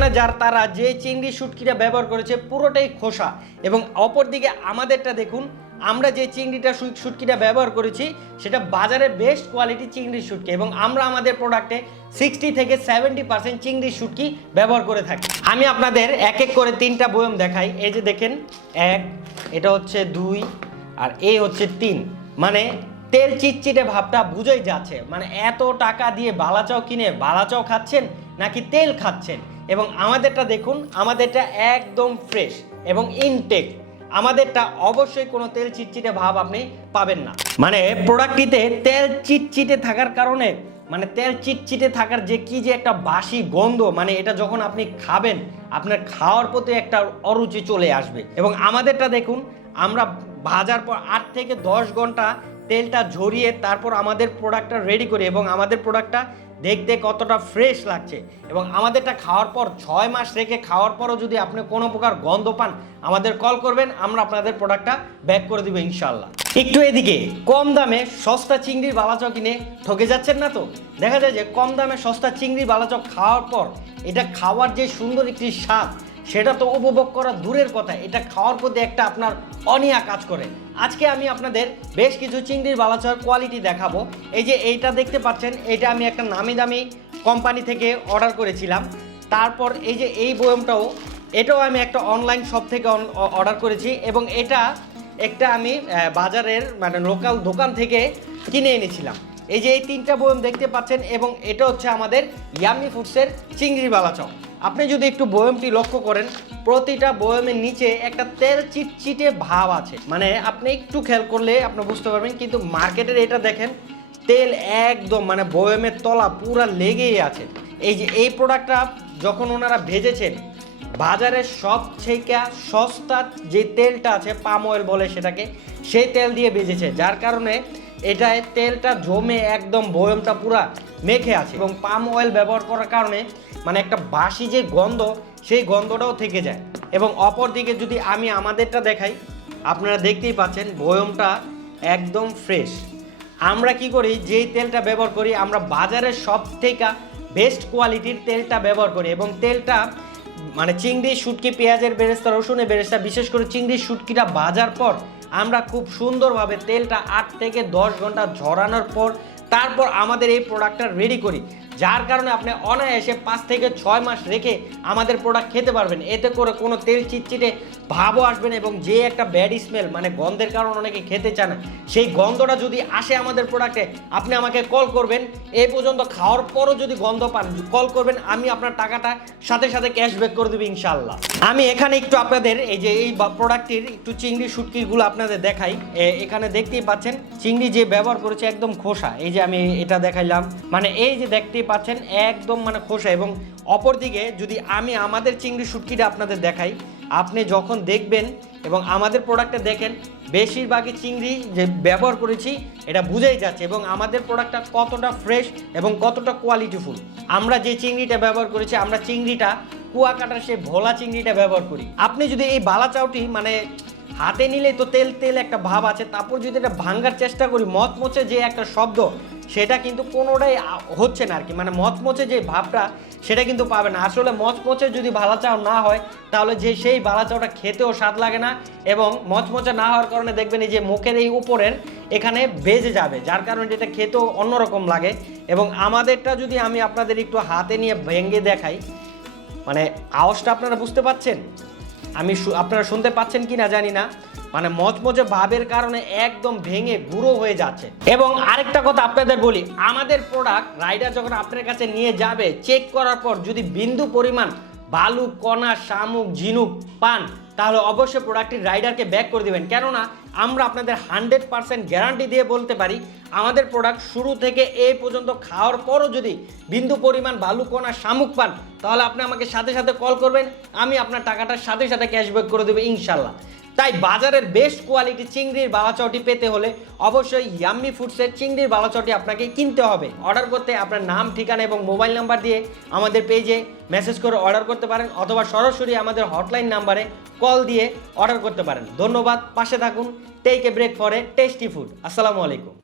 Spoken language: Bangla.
এখানে তারা যে চিংড়ি শুটকিটা ব্যবহার করেছে পুরোটাই খোসা, এবং অপরদিকে আমাদেরটা দেখুন, আমরা যে চিংড়িটা শুটকিটা ব্যবহার করেছি সেটা বাজারে বেস্ট কোয়ালিটি চিংড়ি শুটকি, এবং আমরা আমাদের প্রোডাক্টে 60 থেকে 70% চিংড়ি শুটকি ব্যবহার করে থাকি। আমি আপনাদের এক এক করে 3টা বয়ম দেখাই। এই যে দেখেন, 1, এটা হচ্ছে 2, আর এই হচ্ছে 3। মানে তেল চিটচিটে ভাবটা বুঝেই যাচ্ছে, মানে এত টাকা দিয়ে বালাচাও কিনে বালাচাও খাচ্ছেন নাকি তেল খাচ্ছেন। এবং আমাদেরটা দেখুন, আমাদেরটা একদম ফ্রেশ এবং ইনটেক। আমাদেরটা অবশ্যই কোনো তেল চিটচিটে ভাব আপনি পাবেন না। মানে প্রোডাক্টটিতে তেল চিটচিটে থাকার কারণে, মানে তেল চিটচিটে থাকার যে কি যে একটা বাসি গন্ধ, মানে এটা যখন আপনি খাবেন আপনার খাওয়ার প্রতি একটা অরুচি চলে আসবে। এবং আমাদেরটা দেখুন, আমরা ভাজার পর 8 থেকে 10 ঘন্টা তেলটা ঝরিয়ে তারপর আমাদের প্রোডাক্টটা রেডি করি, এবং আমাদের প্রোডাক্টটা দেখতে কতটা ফ্রেশ লাগছে। এবং আমাদেরটা খাওয়ার পর 6 মাস রেখে খাওয়ার পরও যদি আপনি কোনো প্রকার গন্ধ পান, আমাদের কল করবেন, আমরা আপনাদের প্রোডাক্টটা ব্যাক করে দিব ইনশাল্লাহ। একটু এদিকে, কম দামে সস্তা চিংড়ির বালাচক কিনে ঠকে যাচ্ছেন না তো? দেখা যায় যে কম দামে সস্তা চিংড়ির বালাচক খাওয়ার পর এটা খাওয়ার যে সুন্দর একটি স্বাদ, সেটা তো উপভোগ করা দূরের কথা, এটা খাওয়ার প্রতি একটা আপনার অনীহা কাজ করে। আজকে আমি আপনাদের বেশ কিছু চিংড়ির বালাচার কোয়ালিটি দেখাবো। এই যে এইটা দেখতে পাচ্ছেন, এটা আমি একটা নামি দামি কোম্পানি থেকে অর্ডার করেছিলাম। তারপর এই যে এই বয়মটাও, এটাও আমি একটা অনলাইন শপ থেকে অর্ডার করেছি, এবং এটা একটা আমি বাজারের মানে লোকাল দোকান থেকে কিনে এনেছিলাম। এই যে এই 3টা বয়ম দেখতে পাচ্ছেন, এবং এটা হচ্ছে আমাদের ইয়াম্মি ফুডসের চিংড়ির বালাচক। আপনি যদি একটু বয়মটি লক্ষ্য করেন, প্রতিটা বয়মের নিচে একটা তেল চিটচিটে ভাব আছে, মানে আপনি একটু খেয়াল করলে আপনি বুঝতে পারবেন। কিন্তু মার্কেটের এটা দেখেন, তেল একদম মানে বয়মের তলা পুরা লেগেই আছে। এই যে এই প্রোডাক্টটা যখন ওনারা ভেজেছেন, বাজারের সবথেকে সস্তা যে তেলটা আছে পাম অয়েল বলে সেটাকে, সেই তেল দিয়ে ভেজেছে, যার কারণে এটায় তেলটা জমে একদম বয়মটা পুরা মেখে আছে। এবং পাম অয়েল ব্যবহার করার কারণে মানে একটা বাসি যে গন্ধ, সেই গন্ধটাও থেকে যায়। এবং অপর দিকে যদি আমি আমাদেরটা দেখাই, আপনারা দেখতেই পাচ্ছেন বয়মটা একদম ফ্রেশ। আমরা কি করি, যেই তেলটা ব্যবহার করি, আমরা বাজারের সব থেকে বেস্ট কোয়ালিটির তেলটা ব্যবহার করি। এবং তেলটা মানে চিংড়ি শুটকি, পেঁয়াজের বেরেস্তা, রসুনের বেরেস্তা, বিশেষ করে চিংড়ি শুটকিটা ভাজার পর আমরা খুব সুন্দরভাবে তেলটা 8 থেকে 10 ঘন্টা ঝরানোর পর তারপর আমাদের এই প্রোডাক্টটা রেডি করি, যার কারণে আপনি অনায়াসে 5 থেকে 6 মাস রেখে আমাদের প্রোডাক্ট খেতে পারবেন। এতে করে কোনো তেল চিটচিটে ভাবও আসবে না, এবং যে একটা ব্যাড স্মেল মানে গন্ধের কারণে অনেকে খেতে চায় না, সেই গন্ধটা যদি আসে আমাদের প্রোডাক্টে, আপনি আমাকে কল করবেন। এই পর্যন্ত খাওয়ার পরও যদি গন্ধ পান, কল করবেন, আমি আপনার টাকাটা সাথে সাথে ক্যাশব্যাক করে দেবো ইনশাল্লাহ। আমি এখানে একটু আপনাদের এই যে এই প্রোডাক্টটির একটু চিংড়ি শুটকিগুলো আপনাদের দেখাই। এখানে দেখতেই পাচ্ছেন চিংড়ি যে ব্যবহার করেছে একদম খোসা। এই যে আমি এটা দেখাইলাম, মানে এই যে দেখতেই পাচ্ছেন একদম মানে খোসা। এবং অপরদিকে যদি আমি আমাদের চিংড়ি শুটকিটা আপনাদের দেখাই, আপনি যখন দেখবেন এবং আমাদের প্রোডাক্টটা দেখেন, বেশিরভাগই চিংড়ি যে ব্যবহার করেছি এটা বুঝেই যাচ্ছে, এবং আমাদের প্রোডাক্টটা কতটা ফ্রেশ এবং কতটা কোয়ালিটিফুল। আমরা যে চিংড়িটা ব্যবহার করেছি, আমরা চিংড়িটা কুয়াকাটার সেই ভোলা চিংড়িটা ব্যবহার করি। আপনি যদি এই বালাচাওটি মানে হাতে নিলেই তো তেল তেল একটা ভাব আছে, তারপর যদি এটা ভাঙার চেষ্টা করি, মচমচে যে একটা শব্দ, সেটা কিন্তু কোনোটাই হচ্ছে না আর কি। মানে মচমচে যে ভাবটা সেটা কিন্তু পাবে না। আসলে মচমচে যদি বালাচাও না হয়, তাহলে যে সেই বালাচাওটা খেতেও স্বাদ লাগে না, এবং মচমচে না হওয়ার কারণে দেখবেন এই যে মুখের এই উপরের এখানে বেজে যাবে, যার কারণে এটা খেতেও অন্যরকম লাগে। এবং আমাদেরটা যদি আমি আপনাদের একটু হাতে নিয়ে ভেঙে দেখাই, মানে আওয়াজটা আপনারা বুঝতে পাচ্ছেন, আপনারা শুনতে পাচ্ছেন কি না জানি না, মানে মচমচে ভাবের কারণে একদম ভেঙে গুঁড়ো হয়ে যাচ্ছে। এবং আরেকটা কথা আপনাদের বলি, আমাদের প্রোডাক্ট রাইডার যখন আপনার কাছে নিয়ে যাবে, চেক করার পর যদি বিন্দু পরিমাণ বালু, কণা, শামুক, ঝিনুক পান, তাহলে অবশ্যই প্রোডাক্টটি রাইডারকে ব্যাক করে দেবেন। কেননা আমরা আপনাদের 100% গ্যারান্টি দিয়ে বলতে পারি, আমাদের প্রোডাক্ট শুরু থেকে এই পর্যন্ত খাওয়ার পরও যদি বিন্দু পরিমাণ বালু, কণা, শামুক পান, তাহলে আপনি আমাকে সাথে সাথে কল করবেন, আমি আপনার টাকাটার সাথে সাথে ক্যাশব্যাক করে দেবো ইনশাল্লাহ। তাই বাজারের বেস্ট কোয়ালিটি চিংড়ির বালাচাওটি পেতে হলে অবশ্যই ইয়াম্মি ফুডসের চিংড়ির বালাচাওটি আপনাকে কিনতে হবে। অর্ডার করতে আপনার নাম, ঠিকানা এবং মোবাইল নাম্বার দিয়ে আমাদের পেজে মেসেজ করে অর্ডার করতে পারেন, অথবা সরাসরি আমাদের হটলাইন নাম্বারে কল দিয়ে অর্ডার করতে পারেন। ধন্যবাদ, পাশে থাকুন। Take a break for a tasty food. আসসালামু আলাইকুম।